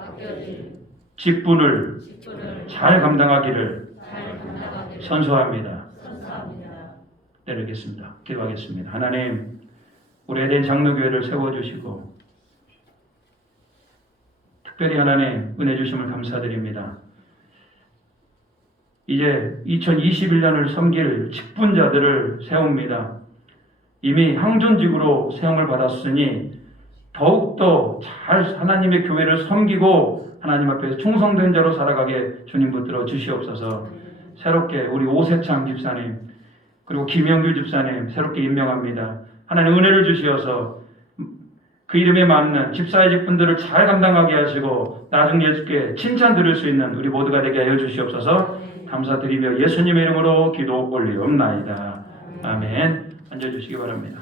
직분을 잘 감당하기를 선서합니다. 때리겠습니다. 기도하겠습니다. 하나님, 우리 에덴 장로교회를 세워주시고 특별히 하나님 은혜 주심을 감사드립니다. 이제 2021년을 섬길 직분자들을 세웁니다. 이미 항존직으로 세움을 받았으니 더욱더 잘 하나님의 교회를 섬기고 하나님 앞에서 충성된 자로 살아가게 주님 붙들어 주시옵소서. 새롭게 우리 오세창 집사님 그리고 김영규 집사님 새롭게 임명합니다. 하나님 은혜를 주시어서 그 이름에 맞는 집사의 직분들을 잘 감당하게 하시고 나중 예수께 칭찬 들을 수 있는 우리 모두가 되게 하여 주시옵소서. 감사드리며 예수님의 이름으로 기도 올리옵나이다. 아멘. 앉아주시기 바랍니다.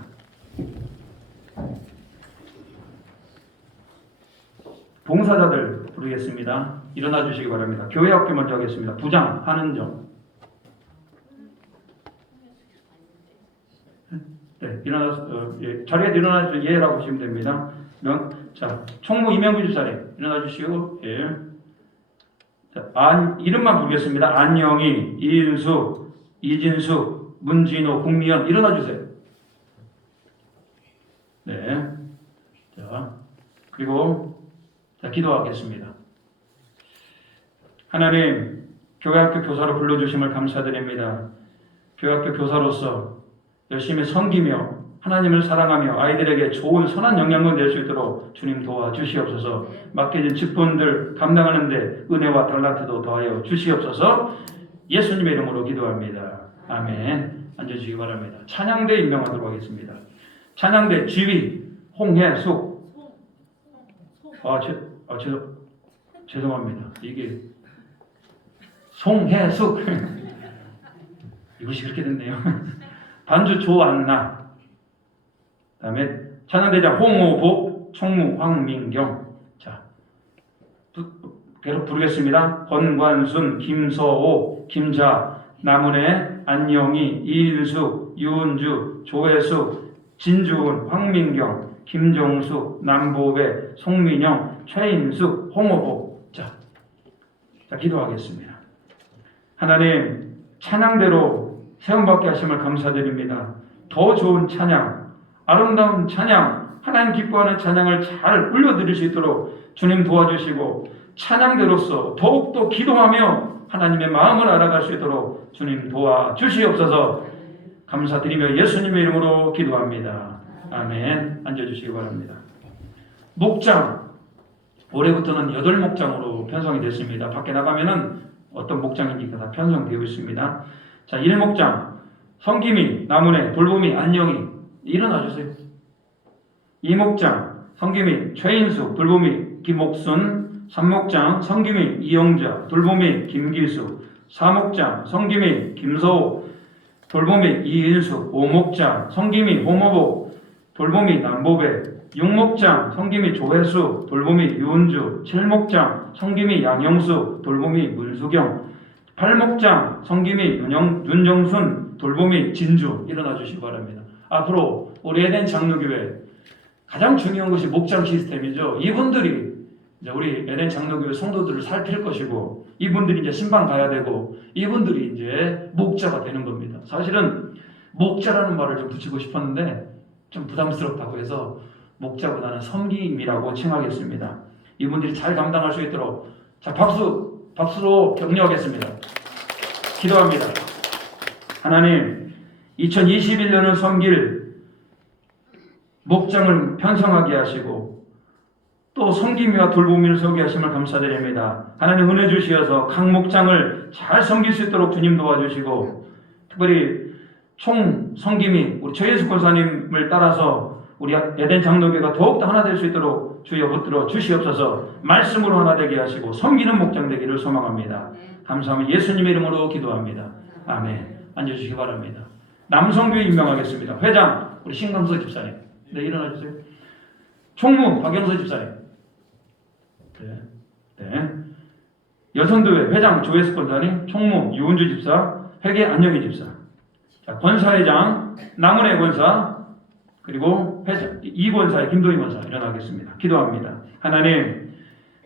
봉사자들 부르겠습니다. 일어나 주시기 바랍니다. 교회 학교 먼저 하겠습니다. 부장 한은정. 네, 일어나서 자리에 일어나서 예라고 하시면 됩니다. 자, 총무 이명규 집사님 일어나 주시고 예. 자, 이름만 부르겠습니다. 안영희, 이인숙, 이진숙, 문진호, 국미연 일어나 주세요. 네. 자, 그리고 자, 기도하겠습니다. 하나님, 교회학교 교사로 불러주심을 감사드립니다. 교회학교 교사로서 열심히 섬기며 하나님을 사랑하며 아이들에게 좋은 선한 영향을 낼 수 있도록 주님 도와주시옵소서. 맡겨진 직분들 감당하는데 은혜와 달란트도 더하여 주시옵소서. 예수님의 이름으로 기도합니다. 아멘. 앉아주시기 바랍니다. 찬양대 임명하도록 하겠습니다. 찬양대 지휘 홍혜숙. 죄송합니다. 이게 송혜숙 이것이 그렇게 됐네요. 반주 조안나. 다음에 찬양대장 홍호복, 총무 황민경. 자, 계속 부르겠습니다. 권관순, 김서호, 김자, 남은혜, 안영희, 이인숙, 유은주, 조혜숙, 진주은, 황민경, 김정숙, 남보배, 송민영, 최인숙, 홍호복. 자, 기도하겠습니다. 하나님, 찬양대로 세움받게 하심을 감사드립니다. 더 좋은 찬양, 아름다운 찬양, 하나님 기뻐하는 찬양을 잘 불러드릴 수 있도록 주님 도와주시고 찬양대로서 더욱더 기도하며 하나님의 마음을 알아갈 수 있도록 주님 도와주시옵소서. 감사드리며 예수님의 이름으로 기도합니다. 아멘. 앉아주시기 바랍니다. 목장, 올해부터는 8목장으로 편성이 됐습니다. 밖에 나가면은 어떤 목장인지 다 편성되어 있습니다. 자, 1목장 성기미, 남은혜, 돌봄이, 안녕이. 일어나주세요. 2목장 성기미, 최인숙, 돌봄이, 김옥순. 3목장 성기미, 이영자, 돌봄이, 김기수. 4목장 성기미, 김서호, 돌봄이, 이인숙. 5목장 성기미, 홍호복, 돌봄이, 남보배. 6목장 성기미, 조혜수, 돌봄이, 유은주. 7목장 성기미, 양영수, 돌봄이, 문수경. 8목장 성기미, 윤정순, 돌봄이, 진주. 일어나 주시기 바랍니다. 앞으로 우리 에덴 장로교회 가장 중요한 것이 목장 시스템이죠. 이분들이 이제 우리 에덴 장로교회 성도들을 살필 것이고, 이분들이 이제 신방 가야 되고, 이분들이 이제 목자가 되는 겁니다. 사실은 목자라는 말을 좀 붙이고 싶었는데 좀 부담스럽다고 해서 목자보다는 섬김이라고 칭하겠습니다. 이분들이 잘 감당할 수 있도록 자, 박수로 격려하겠습니다. 기도합니다. 하나님, 2021년을 섬길 목장을 편성하게 하시고 또 섬김이와 돌보미를 서게 하심을 감사드립니다. 하나님 은혜 주시어서 각 목장을 잘 섬길 수 있도록 주님 도와주시고, 특별히 총 섬김이 우리 최예수 권사님을 따라서 우리 에덴 장로교회가 더욱더 하나 될 수 있도록 주여 붙들어 주시옵소서. 말씀으로 하나 되게 하시고 섬기는 목장 되기를 소망합니다. 감사하며 예수님의 이름으로 기도합니다. 아멘. 앉아주시기 바랍니다. 남성교회 임명하겠습니다. 회장 우리 신강서 집사님. 네, 일어나주세요. 총무 박영서 집사님. 네. 여성교회 회장 조혜숙 권사님, 총무 유은주 집사, 회계 안영희 집사. 자, 권사회장 남은혜 권사, 그리고 회장 이권사의 김도희 권사 일어나겠습니다. 기도합니다. 하나님,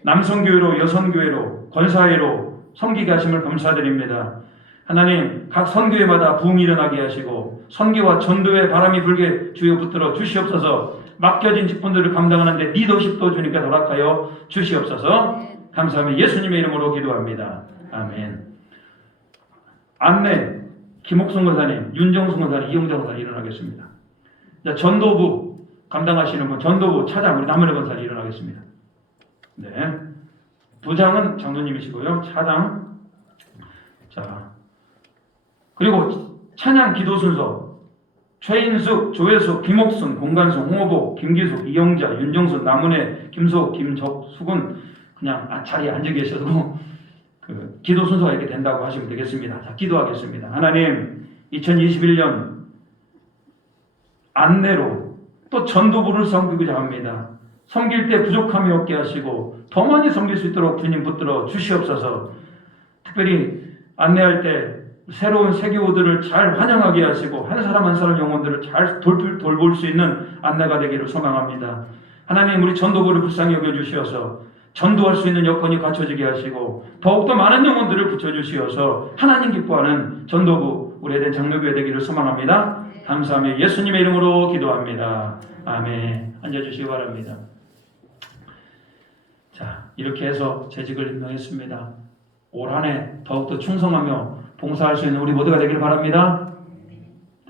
남성교회로 여성교회로 권사회로 섬기게 하심을 감사드립니다. 하나님, 각 선교회마다 부흥이 일어나게 하시고 선교와 전도의 바람이 불게 주여 붙들어 주시옵소서. 맡겨진 직분들을 감당하는데 리더십도 주님께 허락하여 주시옵소서. 감사하며 예수님의 이름으로 기도합니다. 아멘. 안내 김옥순 권사님, 윤정순 권사님, 이용자 권사님 일어나겠습니다. 자, 전도부 감당하시는 분, 전도부 차장 우리 남은혜 권사님 일어나겠습니다. 네. 부장은 장로님이시고요. 차장. 자, 그리고 찬양 기도 순서 최인숙, 조혜숙, 김옥순, 공간송, 홍호복, 김기숙, 이영자, 윤정순, 남은혜, 김소, 김적숙은 그냥 자리에 앉아 계셔도 그 기도 순서가 이렇게 된다고 하시면 되겠습니다. 자, 기도하겠습니다. 하나님, 2021년 안내로 또 전도부를 섬기고자 합니다. 섬길 때 부족함이 없게 하시고 더 많이 섬길 수 있도록 주님 붙들어 주시옵소서. 특별히 안내할 때 새로운 세교우들을 잘 환영하게 하시고 한 사람 한 사람 영혼들을 잘 돌볼 수 있는 안내가 되기를 소망합니다. 하나님, 우리 전도부를 불쌍히 여겨주시어서 전도할 수 있는 여건이 갖춰지게 하시고 더욱더 많은 영혼들을 붙여주시어서 하나님 기뻐하는 전도부 우리 에덴 장로교회 되기를 소망합니다. 감사하며 예수님의 이름으로 기도합니다. 아멘. 앉아주시기 바랍니다. 자, 이렇게 해서 재직을 임명했습니다. 올 한 해 더욱더 충성하며 봉사할 수 있는 우리 모두가 되길 바랍니다.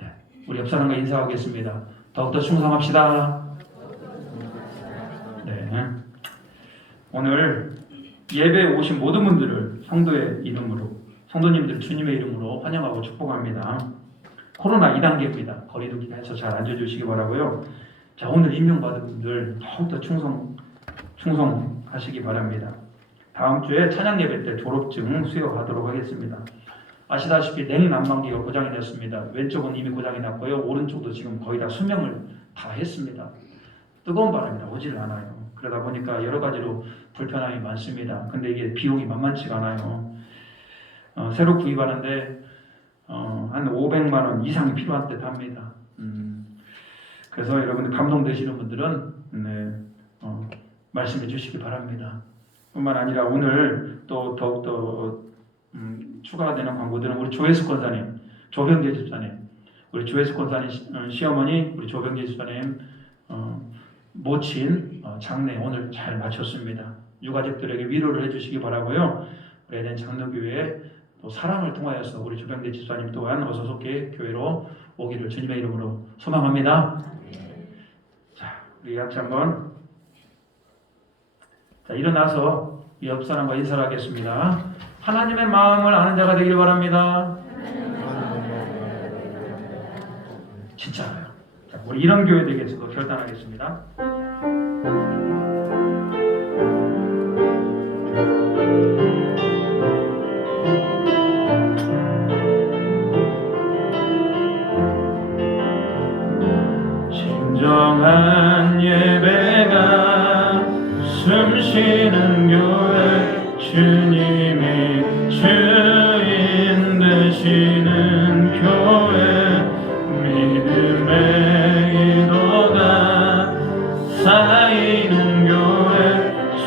네, 우리 옆 사람과 인사하겠습니다. 더욱더 충성합시다. 네. 오늘 예배에 오신 모든 분들을 성도의 이름으로, 성도님들 주님의 이름으로 환영하고 축복합니다. 코로나 2단계입니다. 거리두기 해서 잘 앉아주시기 바라고요. 자, 오늘 임명받은 분들 더욱더 충성하시기 바랍니다. 다음 주에 찬양 예배 때 졸업증 수여하도록 하겠습니다. 아시다시피 냉난방기가 고장이 났습니다. 왼쪽은 이미 고장이 났고요. 오른쪽도 지금 거의 다 수명을 다 했습니다. 뜨거운 바람이 오질 않아요. 그러다 보니까 여러 가지로 불편함이 많습니다. 근데 이게 비용이 만만치가 않아요. 새로 구입하는데 한 500만 원 이상이 필요한 듯 합니다. 그래서 여러분들 감동되시는 분들은 말씀해 주시기 바랍니다. 뿐만 아니라 오늘 또 더욱더 추가가 되는 광고들은 우리 조혜숙 권사님, 조병재 집사님, 우리 조혜숙 권사님 시어머니, 우리 조병재 집사님 모친 장례 오늘 잘 마쳤습니다. 유가족들에게 위로를 해주시기 바라고요. 우리 에덴 장로교회 또 사랑을 통하여서 우리 조병재 집사님 또한 어서 속히 교회로 오기를 주님의 이름으로 소망합니다. 자, 우리 같이 한번 일어나서 옆 사람과 인사를 하겠습니다. 하나님의 마음을 아는 자가 되길 바랍니다. 진짜요. 자, 우리 이런 교회 되겠어도 결단하겠습니다. 진정한 예배가 숨쉬는 교회, 주님이 주인 되시는 교회, 믿음의 기도가 쌓이는 교회,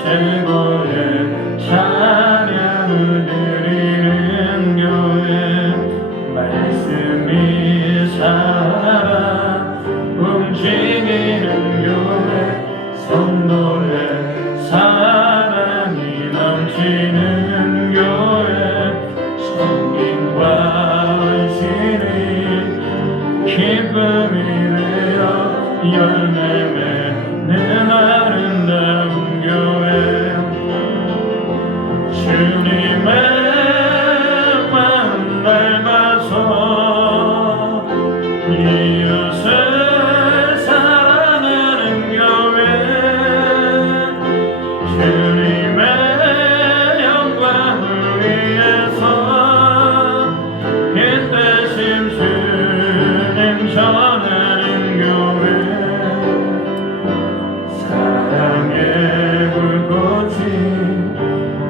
최고의 찬양을 드리는 교회, 말씀이 살아 움직이는 교회, 성도의 사랑이 넘치는 교회, 성김과 헌신이 기쁨이 되어 열매 맺는 아름다운 교회, 주님의 마음 닮아서 이웃을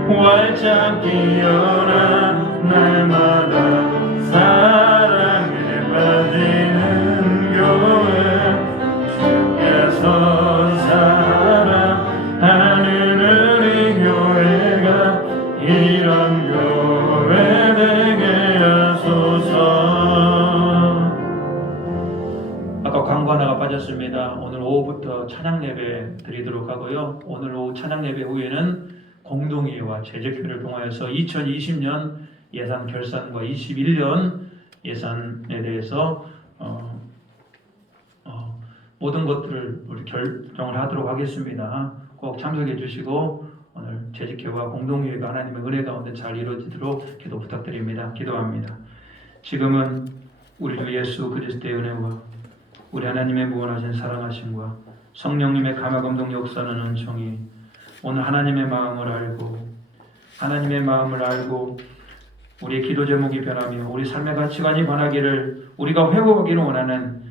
활짝 피어나 날마다 사랑에 빠지는 교회, 주께서 사랑하는 우리 교회가 이런 교회 되게 하소서. 아까 광고 하나가 빠졌습니다. 오늘 오후부터 찬양 예배 드리도록 하고요. 오늘 오후 찬양 예배 후에는 공동회의와 재직회를 통하여서 2020년 예산 결산과 21년 예산에 대해서 모든 것들을 우리 결정을 하도록 하겠습니다. 꼭 참석해 주시고 오늘 재직회와 공동회의가 하나님의 은혜 가운데 잘 이루어지도록 기도 부탁드립니다. 기도합니다. 지금은 우리 주 예수 그리스도의 은혜와 우리 하나님의 무한하신 사랑하심과 성령님의 감화감동 역사는 은총이 오늘 하나님의 마음을 알고 우리의 기도 제목이 변하며 우리 삶의 가치관이 변하기를 우리가 회복하기를 원하는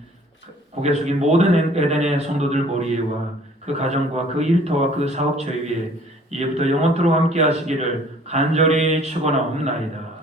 고개 숙인 모든 에덴의 성도들 머리에와 그 가정과 그 일터와 그 사업처 위에 이제부터 영원토록 함께 하시기를 간절히 축원하옵나이다.